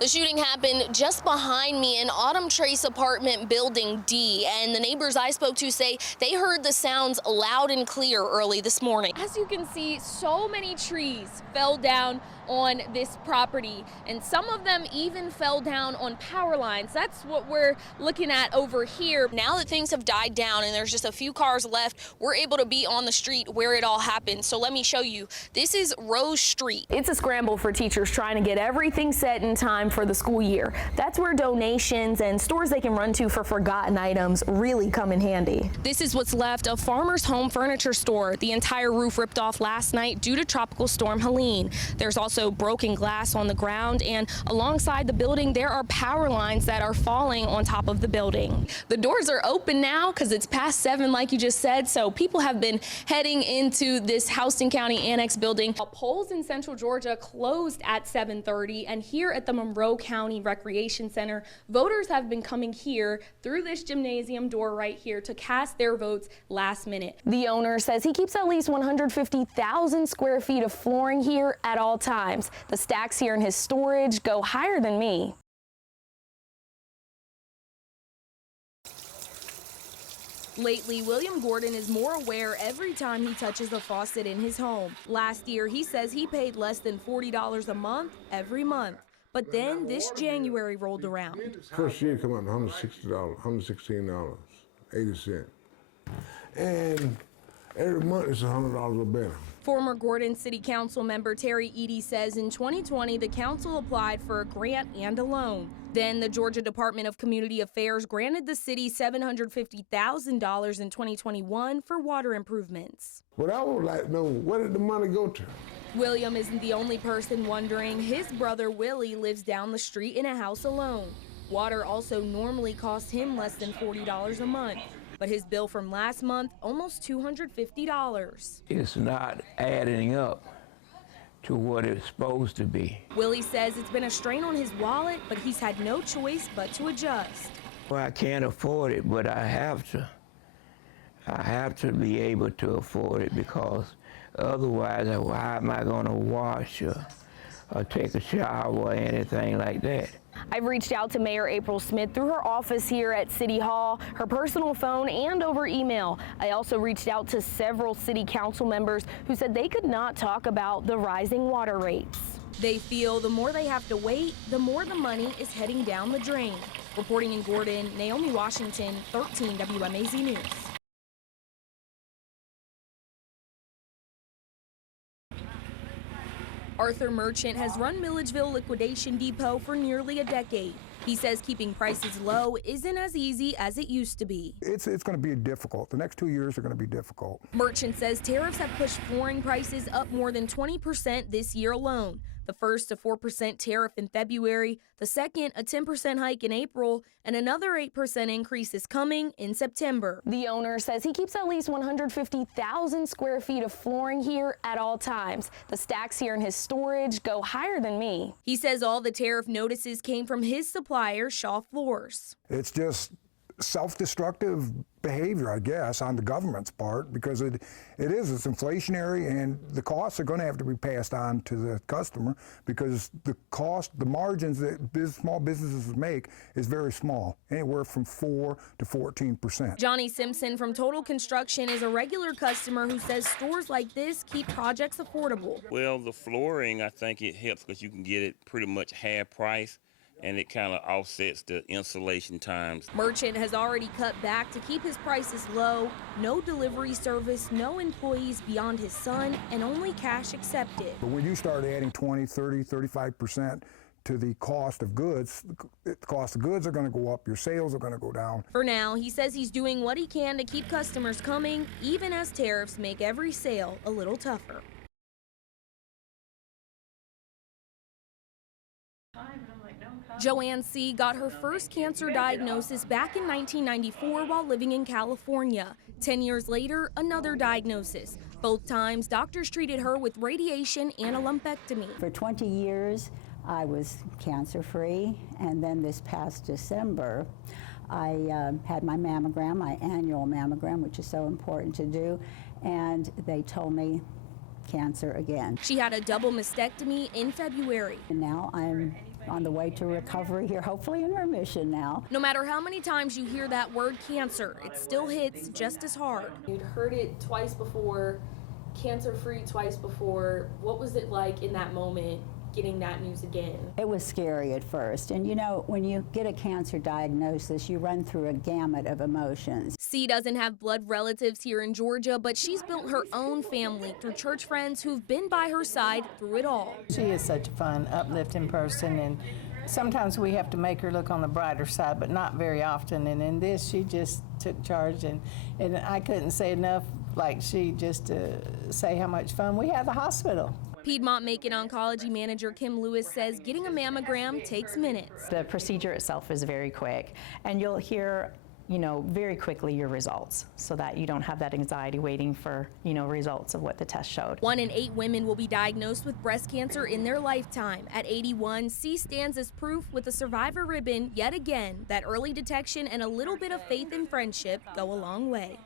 The shooting happened just behind me in Autumn Trace apartment building D, and the neighbors I spoke to say they heard the sounds loud and clear early this morning. As you can see, so many trees fell down on this property, and some of them even fell down on power lines. That's what we're looking at over here. Now that things have died down and there's just a few cars left, we're able to be on the street where it all happened. So let me show you. This is Rose Street. It's a scramble for teachers trying to get everything set in time for the school year. That's where donations and stores they can run to for forgotten items really come in handy. This is what's left of Farmer's Home Furniture Store. The entire roof ripped off last night due to Tropical Storm Helene. There's also broken glass on the ground, and alongside the building there are power lines that are falling on top of the building. The doors are open now because it's past 7 like you just said, so people have been heading into this Houston County Annex building. Polls in Central Georgia closed at 7:30, and here at the Monroe County Recreation Center, voters have been coming here through this gymnasium door right here to cast their votes last minute. The owner says he keeps at least 150,000 square feet of flooring here at all times. The stacks here in his storage go higher than me. Lately, William Gordon is more aware every time he touches a faucet in his home. Last year, he says he paid less than $40 a month every month. But then this January rolled around. First year come out $160, $116.80. And every month it's $100 or better. Former Gordon City Council member Terry Eady says in 2020 the council applied for a grant and a loan. Then the Georgia Department of Community Affairs granted the city $750,000 in 2021 for water improvements. But I would like to know, where did the money go to? William isn't the only person wondering. His brother Willie lives down the street in a house alone. Water also normally costs him less than $40 a month. But his bill from last month, almost $250. It's not adding up to what it's supposed to be. Willie says it's been a strain on his wallet, but he's had no choice but to adjust. Well, I can't afford it, but I have to. I have to be able to afford it because otherwise, how am I going to wash or take a shower or anything like that? I've reached out to Mayor April Smith through her office here at City Hall, her personal phone, and over email. I also reached out to several city council members who said they could not talk about the rising water rates. They feel the more they have to wait, the more the money is heading down the drain. Reporting in Gordon, Naomi Washington, 13 WMAZ News. Arthur Merchant has run Milledgeville Liquidation Depot for nearly a decade. He says keeping prices low isn't as easy as it used to be. It's going to be difficult. The next 2 years are going to be difficult. Merchant says tariffs have pushed flooring prices up more than 20% this year alone. The first, a 4% tariff in February, the second, a 10% hike in April, and another 8% increase is coming in September. The owner says he keeps at least 150,000 square feet of flooring here at all times. The stacks here in his storage go higher than me. He says all the tariff notices came from his supplier, Shaw Floors. It's just self-destructive behavior, I guess, on the government's part, because it's inflationary, and the costs are going to have to be passed on to the customer because the margins that small businesses make is very small, anywhere from 4 to 14%. Johnny Simpson from Total Construction is a regular customer who says stores like this keep projects affordable. Well, the flooring, I think it helps because you can get it pretty much half price, and it kind of offsets the installation times. Merchant has already cut back to keep his prices low. No delivery service, no employees beyond his son, and only cash accepted. But when you start adding 20, 30, 35% to the cost of goods, the cost of goods are going to go up, your sales are going to go down. For now, he says he's doing what he can to keep customers coming, even as tariffs make every sale a little tougher. Joanne C. got her first cancer diagnosis back in 1994 while living in California. 10 years later, another diagnosis. Both times, doctors treated her with radiation and a lumpectomy. For 20 years, I was cancer-free, and then this past December, I had my mammogram, my annual mammogram, which is so important to do, and they told me cancer again. She had a double mastectomy in February. And now I'm on the way to recovery here, hopefully in remission now. No matter how many times you hear that word cancer, it still hits just as hard. You'd heard it twice before, cancer-free twice before. What was it like in that moment, getting that news again? It was scary at first. And you know, when you get a cancer diagnosis, you run through a gamut of emotions. C doesn't have blood relatives here in Georgia, but she's built her own family through church friends who've been by her side through it all. She is such a fun, uplifting person, and sometimes we have to make her look on the brighter side, but not very often. And in this, she just took charge, and I couldn't say enough like she just to say how much fun we had at the hospital. Piedmont Macon Oncology Manager Kim Lewis says getting a mammogram takes minutes. The procedure itself is very quick, and you'll hear, you know, very quickly your results so that you don't have that anxiety waiting for, you know, results of what the test showed. 1 in 8 women will be diagnosed with breast cancer in their lifetime. At 81, C stands as proof with a survivor ribbon yet again that early detection and a little bit of faith and friendship go a long way.